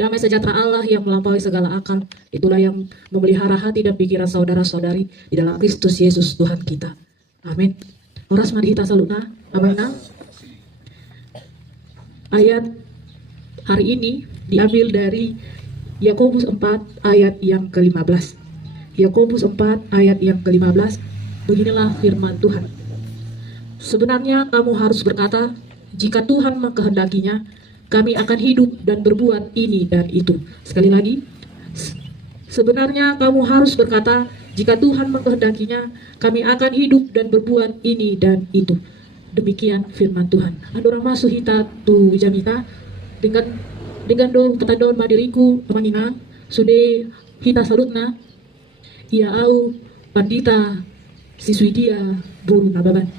Damai sejahtera Allah yang melampaui segala akal, itulah yang memelihara hati dan pikiran saudara-saudari di dalam Kristus Yesus Tuhan kita. Amin. Oras mari kita salutna. Amin. Ayat hari ini diambil dari Yakobus 4 ayat yang ke-15. Yakobus 4 ayat yang ke-15. Beginilah firman Tuhan. Sebenarnya kamu harus berkata, jika Tuhan mengkehendakinya, kami akan hidup dan berbuat ini dan itu. Sekali lagi, sebenarnya kamu harus berkata, jika Tuhan mengkehendakinya, kami akan hidup dan berbuat ini dan itu. Demikian firman Tuhan. Adorang masuk hita tu jamita dengan do kata don madiriku pamangina sude hita salutna ia au pandita siswidia boru nababan.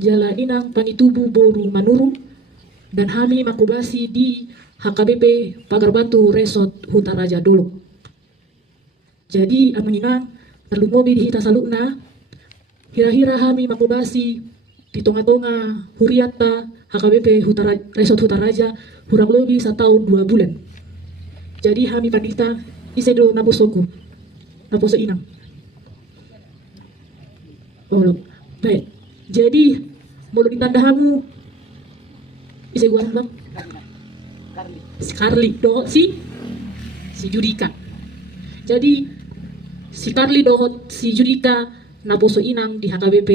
Jala inang panitubu boru manuru dan hami makubasi di HKBP Pagar Batu Resort Hutaraja Dolo. Jadi aminang terlalu mobi di hita salutna hira-hira hami makubasi di tonga-tonga huriata HKBP Resort Hutaraja kurang lebih 1 tahun 2 bulan. Jadi hami pandita isedo naposoku naposo inang. Oh, baik. Jadi mau ditanda hamu isi gua bang si Carly dohot si Judika. Jadi si Carly dohot si Judika naposo inang di HKBP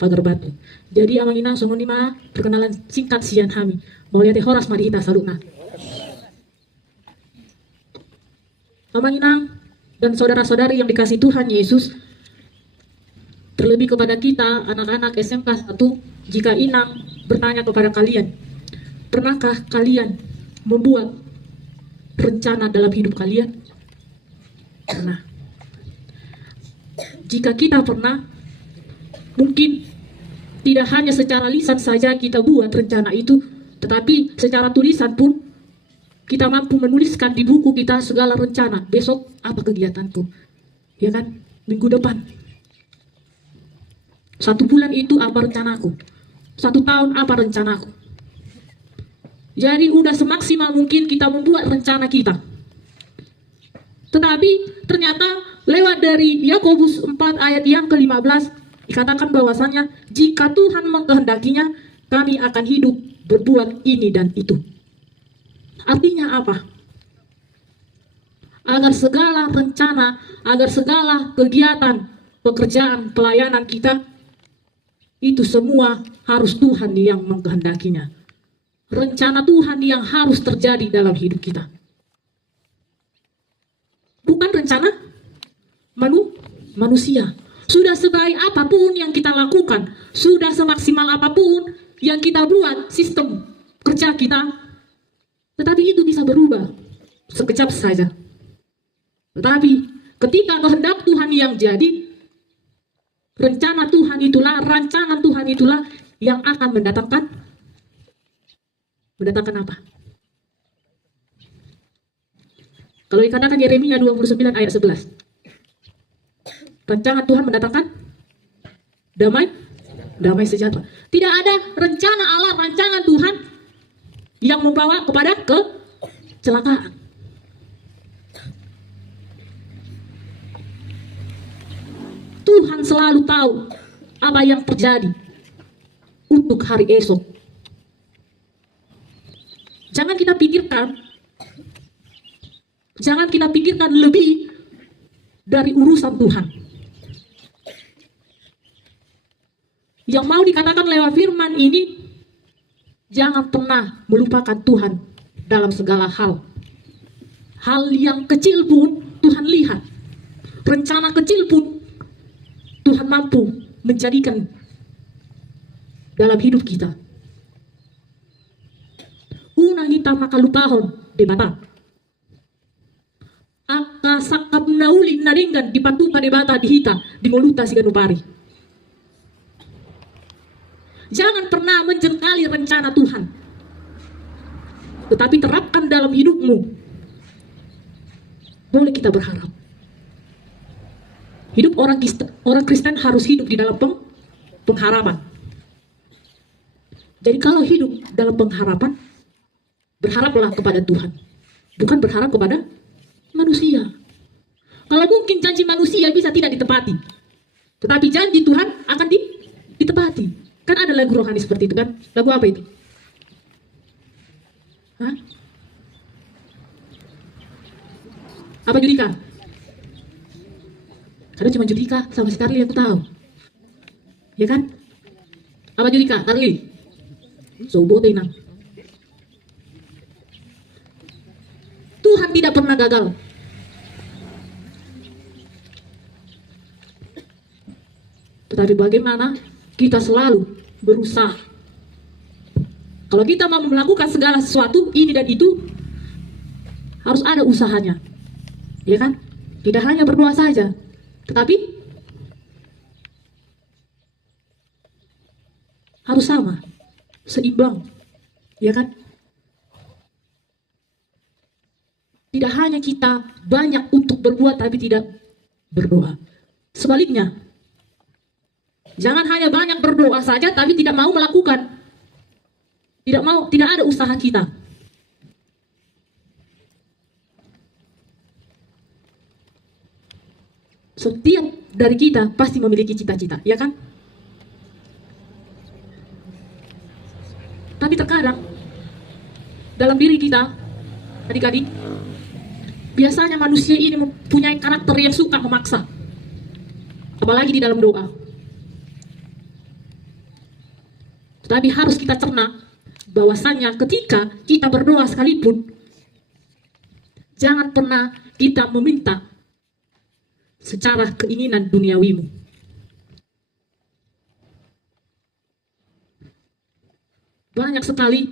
Pagar Batu. Jadi amang inang songon lima perkenalan singkat sian hami mau lihat horas mari kita salutna. Amang inang dan saudara-saudari yang dikasih Tuhan Yesus, terlebih kepada kita anak-anak SMK 1, jika inang bertanya kepada kalian, pernahkah kalian membuat rencana dalam hidup kalian? Pernah. Jika kita pernah, mungkin tidak hanya secara lisan saja kita buat rencana itu, tetapi secara tulisan pun kita mampu menuliskan di buku kita segala rencana. Besok apa kegiatanku? Ya kan? Minggu depan 1 bulan itu apa rencanaku? 1 tahun apa rencanaku? Jadi udah semaksimal mungkin kita membuat rencana kita. Tetapi ternyata lewat dari Yakobus 4 ayat yang ke-15 dikatakan bahwasannya jika Tuhan mengkehendakinya, kami akan hidup berbuat ini dan itu. Artinya apa? Agar segala rencana, agar segala kegiatan, pekerjaan, pelayanan kita itu semua harus Tuhan yang mengkehendakinya. Rencana Tuhan yang harus terjadi dalam hidup kita. Bukan rencana manusia. Sudah sebaik apapun yang kita lakukan, sudah semaksimal apapun yang kita buat sistem kerja kita, tetapi itu bisa berubah sekejap saja. Tetapi ketika kehendak Tuhan yang jadi, rencana Tuhan itulah, rancangan Tuhan itulah yang akan mendatangkan apa? Kalau dikatakan Yeremia 29 ayat 11. Rancangan Tuhan mendatangkan damai sejahtera. Tidak ada rencana Allah, rancangan Tuhan yang membawa kepada kecelakaan. Tuhan selalu tahu apa yang terjadi untuk hari esok. Jangan kita pikirkan lebih dari urusan Tuhan. Yang mau dikatakan lewat firman ini, jangan pernah melupakan Tuhan dalam segala hal. Hal yang kecil pun Tuhan lihat. Rencana kecil pun Tuhan mampu menjadikan dalam hidup kita. Una kita makalupahon di mata. Aka sakap nauli naringgan dipatukan di bata di hita di moluta si ganupari. Jangan pernah menjengkali rencana Tuhan, tetapi terapkan dalam hidupmu. Boleh kita berharap. Hidup orang Kristen harus hidup di dalam pengharapan. Jadi kalau hidup dalam pengharapan, berharaplah kepada Tuhan. bukan berharap kepada manusia. Kalau mungkin janji manusia bisa tidak ditepati, tetapi janji Tuhan akan ditepati. Kan ada lagu rohani seperti itu kan? Lagu apa itu? Hah? Apa Judika? Karena cuma Judika sama si Carly aku tahu. Ya kan? Apa Judika? Carly? Sobote nang. Tuhan tidak pernah gagal. Tetapi bagaimana kita selalu berusaha. Kalau kita mau melakukan segala sesuatu, ini dan itu, harus ada usahanya. Ya kan? Tidak hanya berdoa saja, tetapi harus sama, seimbang. Ya kan? Tidak hanya kita banyak untuk berbuat tapi tidak berdoa. Sebaliknya, jangan hanya banyak berdoa saja tapi tidak mau melakukan. Tidak ada usaha kita. Setiap dari kita pasti memiliki cita-cita, ya kan? Tapi terkadang dalam diri kita, adik-adik, biasanya manusia ini mempunyai karakter yang suka memaksa, apalagi di dalam doa. Tetapi harus kita cerna bahwasannya ketika kita berdoa sekalipun, jangan pernah kita meminta secara keinginan duniawimu. Banyak sekali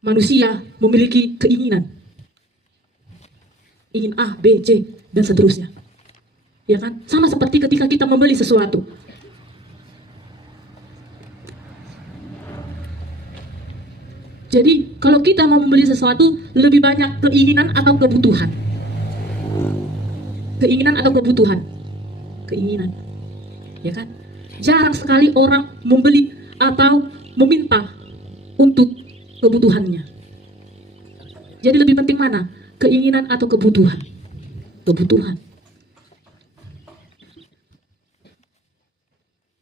manusia memiliki keinginan. Ingin A, B, C, dan seterusnya. Ya kan? Sama seperti ketika kita membeli sesuatu. Jadi, kalau kita mau membeli sesuatu, lebih banyak keinginan atau kebutuhan? Keinginan atau kebutuhan? Keinginan. Ya kan? Jarang sekali orang membeli atau meminta untuk kebutuhannya. Jadi lebih penting mana? Keinginan atau kebutuhan? Kebutuhan.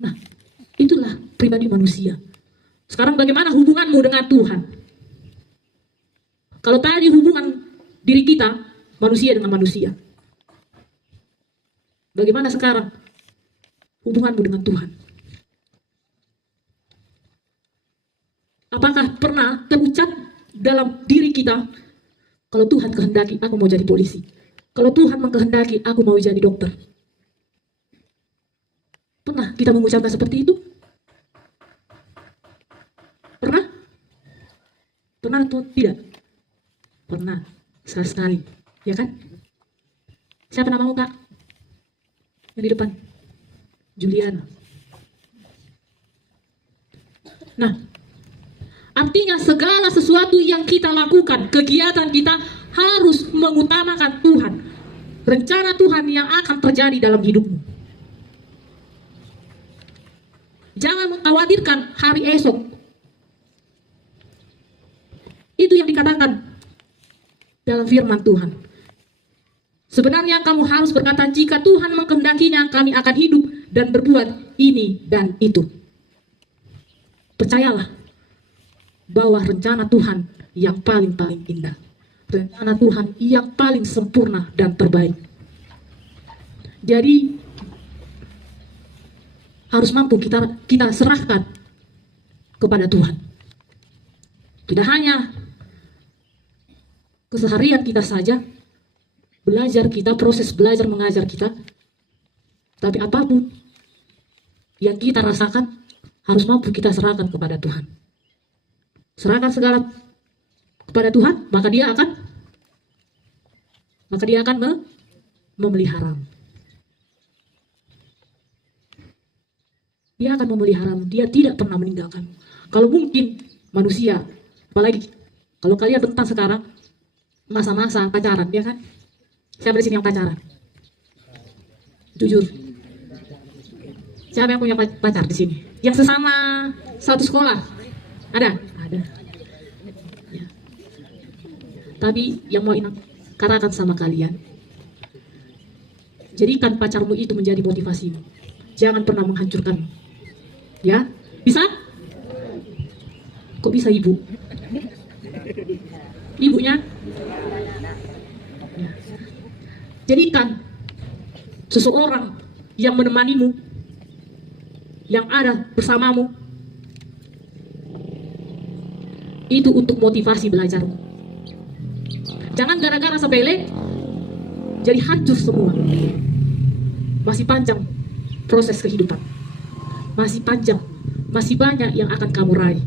Nah, itulah pribadi manusia. Sekarang bagaimana hubunganmu dengan Tuhan? Kalau tadi hubungan diri kita, manusia dengan manusia. Bagaimana sekarang hubunganmu dengan Tuhan? Apakah pernah terucap dalam diri kita, kalau Tuhan kehendaki aku mau jadi polisi, kalau Tuhan mengkehendaki aku mau jadi dokter? Pernah kita mengucapkan seperti itu? Pernah? Pernah atau tidak? Pernah, sekali, ya kan? Siapa namamu, Kak? Yang di depan? Juliana. Nah, artinya segala sesuatu yang kita lakukan, kegiatan kita harus mengutamakan Tuhan. Rencana Tuhan yang akan terjadi dalam hidupmu. Jangan mengkhawatirkan hari esok. Itu yang dikatakan dalam firman Tuhan. Sebenarnya kamu harus berkata, jika Tuhan mengkehendakinya, kami akan hidup dan berbuat ini dan itu. Percayalah bahwa rencana Tuhan yang paling indah, rencana Tuhan yang paling sempurna dan terbaik. Jadi harus mampu kita serahkan kepada Tuhan. Tidak hanya keseharian kita saja, belajar kita, proses belajar mengajar kita, tapi apapun yang kita rasakan harus mampu kita serahkan kepada Tuhan. Serahkan segala kepada Tuhan, maka dia akan memeliharamu. Dia akan memeliharamu, dia tidak pernah meninggalkanmu. Kalau mungkin manusia, apalagi kalau kalian tentang sekarang masa-masa pacaran, ya kan? Siapa di sini yang pacaran? Jujur. Siapa yang punya pacar di sini? Yang sesama satu sekolah? Ada? Ada. Ya. Tapi yang mau katakan sama kalian, jadikan pacarmu itu menjadi motivasimu. Jangan pernah menghancurkan. Ya, bisa? Kok bisa ibu? Ibunya? Ya. Jadikan seseorang yang menemanimu, yang ada bersamamu, itu untuk motivasi belajarmu. Jangan gara-gara sepele jadi hancur semua. Masih panjang proses kehidupan, masih panjang, masih banyak yang akan kamu raih.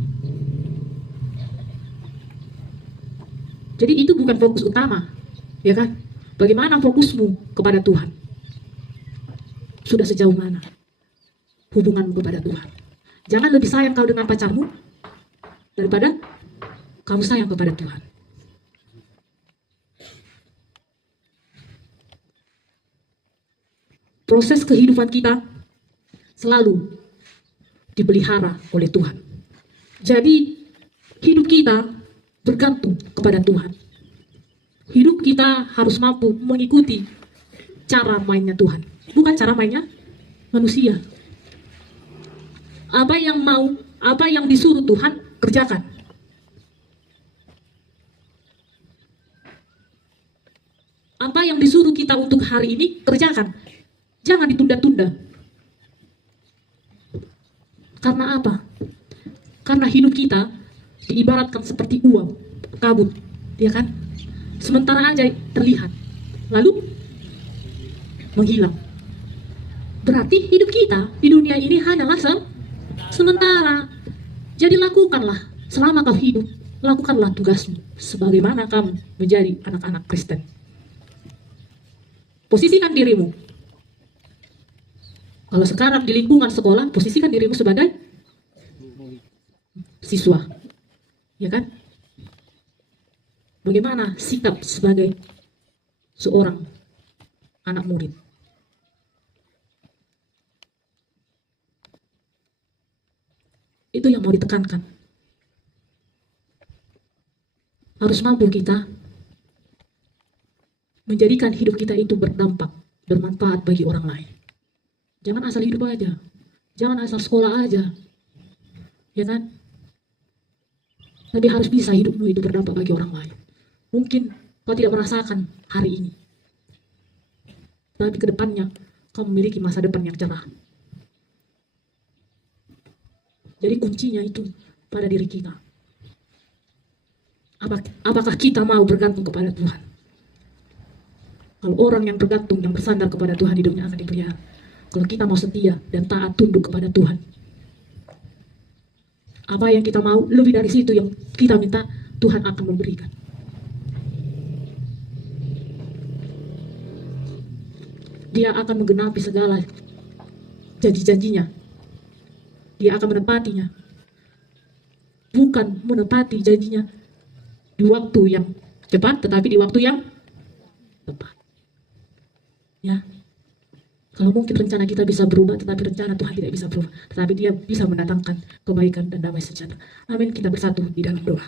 Jadi itu bukan fokus utama, ya kan? Bagaimana fokusmu kepada Tuhan? Sudah sejauh mana hubunganmu kepada Tuhan? Jangan lebih sayang kau dengan pacarmu daripada kamu sayang kepada Tuhan. Proses kehidupan kita selalu dipelihara oleh Tuhan. Jadi hidup kita bergantung kepada Tuhan. Hidup kita harus mampu mengikuti cara mainnya Tuhan, bukan cara mainnya manusia. Apa yang disuruh Tuhan, kerjakan. Apa yang disuruh kita untuk hari ini, kerjakan. Jangan ditunda-tunda. Karena apa? Karena hidup kita diibaratkan seperti uap, kabut, ya kan? Sementara aja terlihat, lalu menghilang. Berarti hidup kita di dunia ini hanyalah sementara. Jadi lakukanlah selama kau hidup, lakukanlah tugasmu sebagaimana kamu menjadi anak-anak Kristen. Posisikan dirimu. Kalau sekarang di lingkungan sekolah, posisikan dirimu sebagai siswa, ya kan? Bagaimana sikap sebagai seorang anak murid? Itu yang mau ditekankan. Harus mampu kita menjadikan hidup kita itu berdampak, bermanfaat bagi orang lain. Jangan asal hidup aja, jangan asal sekolah aja, ya kan? Tapi harus bisa hidupmu itu berdampak bagi orang lain. Mungkin kau tidak merasakan hari ini, tapi kedepannya kau memiliki masa depan yang cerah. Jadi kuncinya itu pada diri kita. Apakah kita mau bergantung kepada Tuhan? Kalau orang yang bergantung, yang bersandar kepada Tuhan, hidupnya akan dipelihara. Kalau kita mau setia dan taat tunduk kepada Tuhan, apa yang kita mau, lebih dari situ yang kita minta, Tuhan akan memberikan. Dia akan menggenapi segala janji-janjinya. Dia akan menepatinya. Bukan menepati janjinya di waktu yang cepat, tetapi di waktu yang tepat. Ya. Kalau mungkin rencana kita bisa berubah, tetapi rencana Tuhan tidak bisa berubah. Tetapi Dia bisa mendatangkan kebaikan dan damai sejahtera. Amin. Kita bersatu di dalam doa.